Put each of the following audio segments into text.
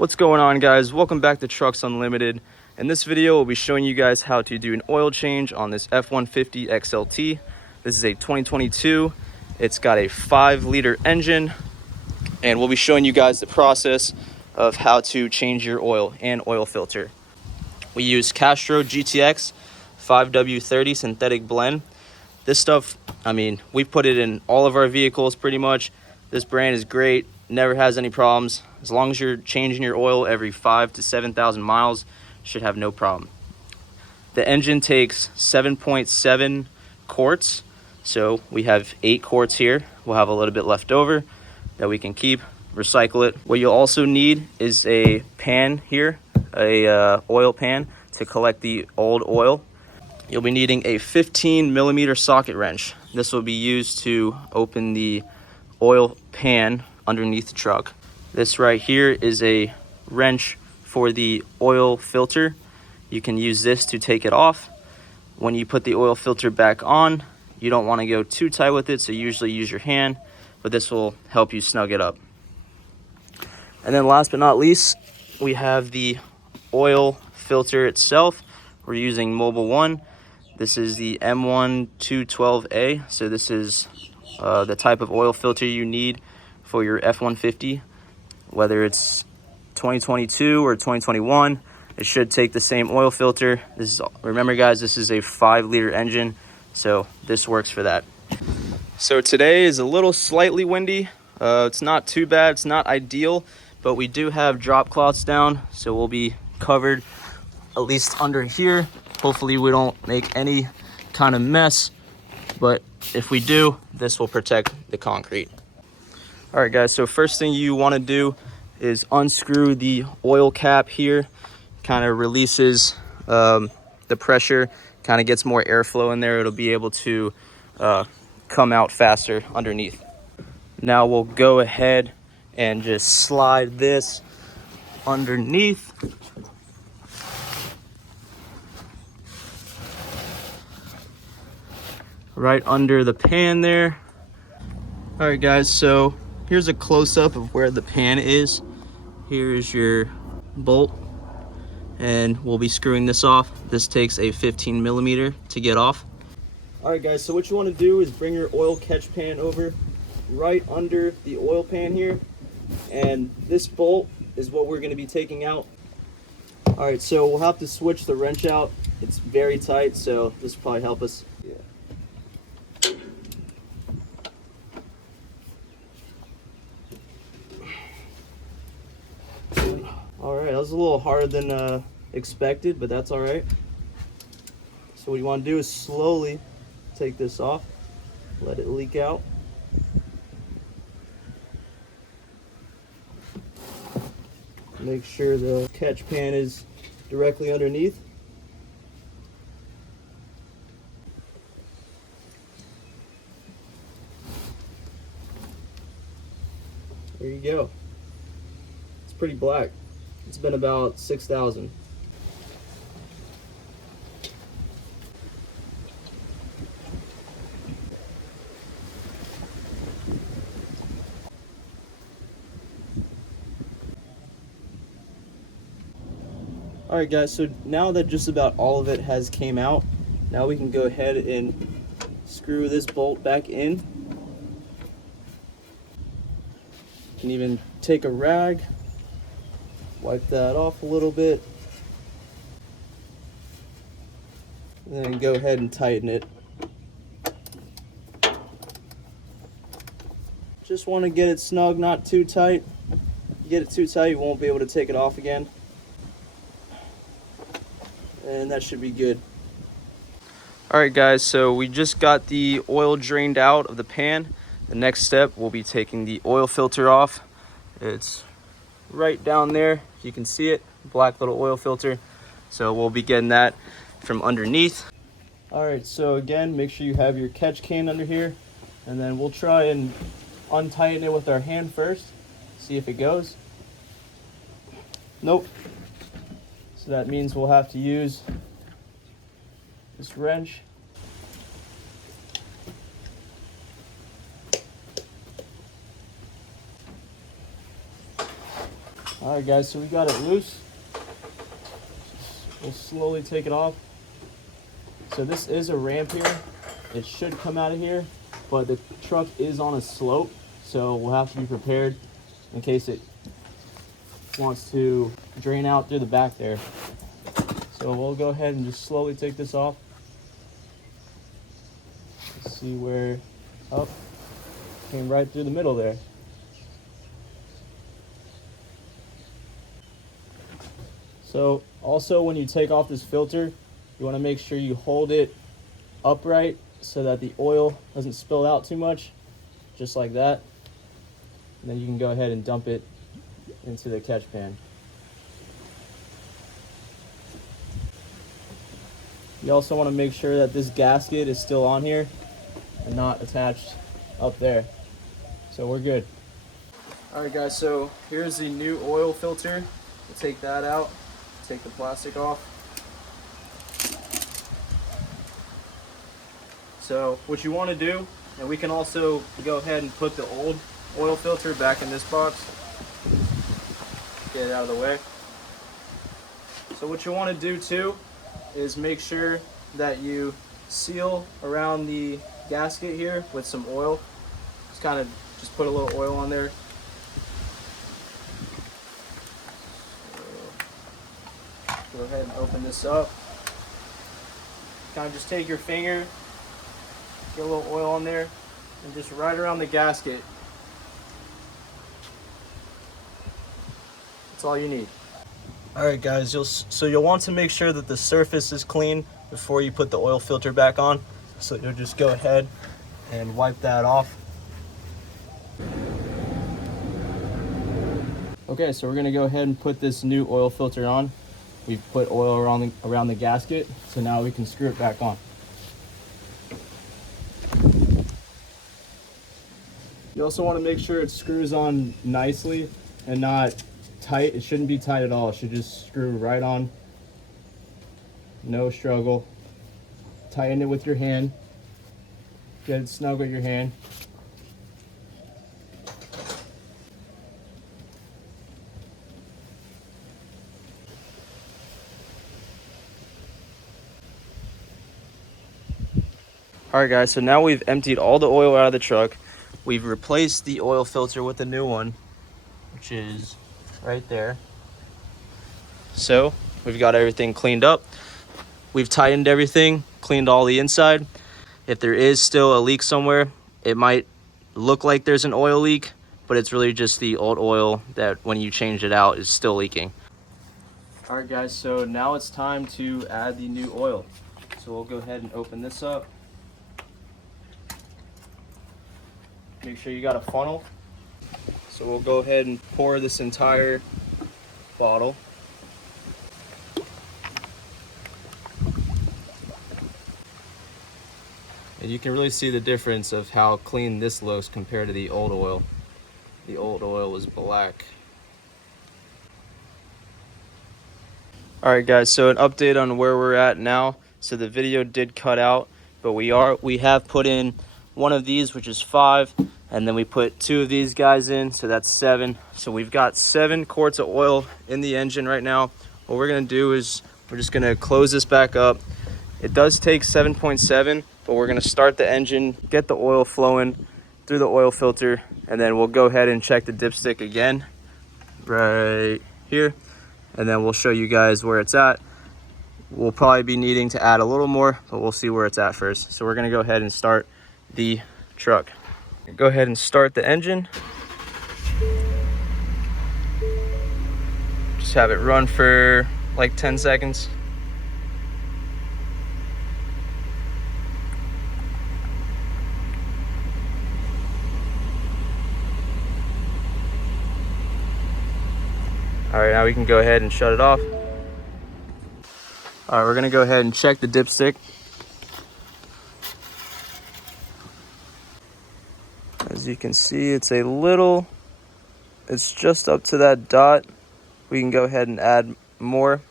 What's going on, guys? Welcome back to Trucks Unlimited. In this video, we'll be showing you guys how to do an oil change on this F150 XLT. This is a 2022. It's got a 5-liter engine, and we'll be showing you guys the process of how to change your oil and oil filter. We use Castro GTX 5W30 synthetic blend. This stuff, I mean, we've put it in all of our vehicles pretty much. This brand is great, never has any problems. As long as you're changing your oil every 5,000 to 7,000 miles, should have no problem. The engine takes 7.7 quarts, so we have 8 quarts here. We'll have a little bit left over that we can keep, recycle it. What you'll also need is a pan here, a oil pan to collect the old oil. You'll be needing a 15mm socket wrench. This will be used to open the oil pan underneath the truck. This right here is a wrench for the oil filter. You can use this to take it off. When you put the oil filter back on, you don't want to go too tight with it, so usually use your hand, but this will help you snug it up. And then last but not least, we have the oil filter itself. We're using Mobile One. This is the M1212A, so this is the type of oil filter you need for your F150. Whether it's 2022 or 2021, it should take the same oil filter. Remember guys, this is a 5-liter engine, so this works for that. So today is a little slightly windy. It's not too bad, it's not ideal, but we do have drop cloths down, so we'll be covered at least under here. Hopefully we don't make any kind of mess, but if we do, this will protect the concrete. All right guys, so first thing you want to do is unscrew the oil cap here. Kind of releases the pressure, kind of gets more airflow in there. It'll be able to come out faster underneath. Now we'll go ahead and just slide this underneath. Right under the pan there. All right guys, so here's a close-up of where the pan is. Here is your bolt, and we'll be screwing this off. This takes a 15mm to get off. All right guys, so what you want to do is bring your oil catch pan over right under the oil pan here, and this bolt is what we're going to be taking out. All right, so we'll have to switch the wrench out. It's very tight, so this will probably help us. Yeah. All right, that was a little harder than expected, but that's all right. So what you want to do is slowly take this off, let it leak out. Make sure the catch pan is directly underneath. There you go. It's pretty black. It's been about 6,000. All right guys, so now that just about all of it has came out, now we can go ahead and screw this bolt back in. You can even take a rag, wipe that off a little bit, and then go ahead and tighten it. Just want to get it snug, not too tight. If you get it too tight, you won't be able to take it off again. And that should be good. All right guys, so we just got the oil drained out of the pan. The next step, we'll be taking the oil filter off. It's right down there. You can see it, black little oil filter. So we'll be getting that from underneath. All right, so again, make sure you have your catch can under here, and then we'll try and untighten it with our hand first, see if it goes. Nope. So that means we'll have to use this wrench. All right, guys, so we got it loose. We'll slowly take it off. So this is a ramp here. It should come out of here, but the truck is on a slope, so we'll have to be prepared in case it wants to drain out through the back there. So we'll go ahead and just slowly take this off. Let's see where, oh, came right through the middle there. So also when you take off this filter, you want to make sure you hold it upright so that the oil doesn't spill out too much, just like that. And then you can go ahead and dump it into the catch pan. You also want to make sure that this gasket is still on here and not attached up there. So we're good. All right, guys, so here's the new oil filter. We'll take that out, take the plastic off. So what you want to do, and we can also go ahead and put the old oil filter back in this box. Get it out of the way. So what you want to do too is make sure that you seal around the gasket here with some oil. Just put a little oil on there. So go ahead and open this up. Kind of just take your finger, get a little oil on there, and just right around the gasket. That's all you need. All right, guys, you'll want to make sure that the surface is clean before you put the oil filter back on. So you'll just go ahead and wipe that off. Okay, so we're gonna go ahead and put this new oil filter on. We've put oil around the gasket, so now we can screw it back on. You also want to make sure it screws on nicely and not tight. It shouldn't be tight at all. It should just screw right on. No struggle. Tighten it with your hand. Get it snug with your hand. All right, guys, so now we've emptied all the oil out of the truck. We've replaced the oil filter with a new one, which is right there. So we've got everything cleaned up. We've tightened everything, cleaned all the inside. If there is still a leak somewhere, it might look like there's an oil leak, but it's really just the old oil that when you change it out is still leaking. All right, guys, so now it's time to add the new oil. So we'll go ahead and open this up. Make sure you got a funnel. So we'll go ahead and pour this entire bottle. And you can really see the difference of how clean this looks compared to the old oil. The old oil was black. All right, guys, so an update on where we're at now. So the video did cut out, but we have put in one of these, which is 5, and then we put 2 of these guys in, so that's 7. So we've got 7 quarts of oil in the engine right now. What we're gonna do is we're just gonna close this back up. It does take 7.7, but we're gonna start the engine, get the oil flowing through the oil filter, and then we'll go ahead and check the dipstick again right here, and then we'll show you guys where it's at. We'll probably be needing to add a little more, but we'll see where it's at first. So we're gonna go ahead and start the truck. Go ahead and start the engine. Just have it run for like 10 seconds. All right, now we can go ahead and shut it off. All right, we're gonna go ahead and check the dipstick. As you can see, it's just up to that dot. We can go ahead and add more.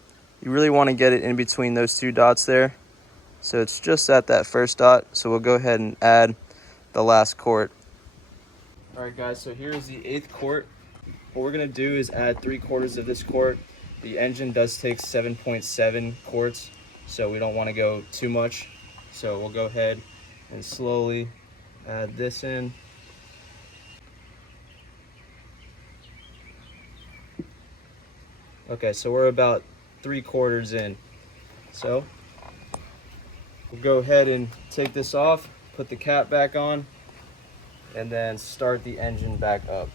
You really want to get it in between those 2 dots there. So it's just at that first dot. So we'll go ahead and add the last quart. All right, guys, so here's the 8th quart. what we're gonna do is add 3/4 of this quart. The engine does take 7.7 quarts, so we don't want to go too much. So we'll go ahead and slowly add this in. Okay, so we're about 3/4 in. So we'll go ahead and take this off, put the cap back on, and then start the engine back up.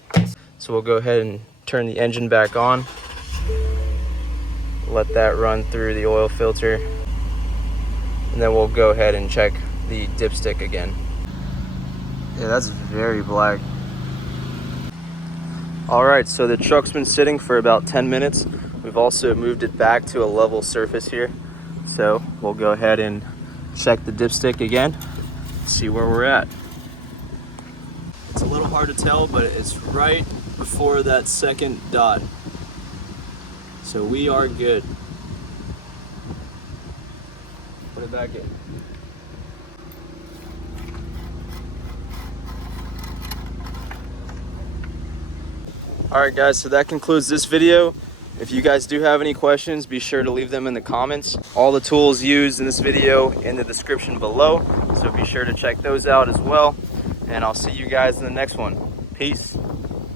So we'll go ahead and turn the engine back on. Let that run through the oil filter. And then we'll go ahead and check the dipstick again. Yeah, that's very black. All right, so the truck's been sitting for about 10 minutes. We've also moved it back to a level surface here. So we'll go ahead and check the dipstick again, see where we're at. It's a little hard to tell, but it's right before that second dot. So we are good. Put it back in. All right, guys, so that concludes this video. If you guys do have any questions, be sure to leave them in the comments. All the tools used in this video in the description below, so be sure to check those out as well. And I'll see you guys in the next one. Peace.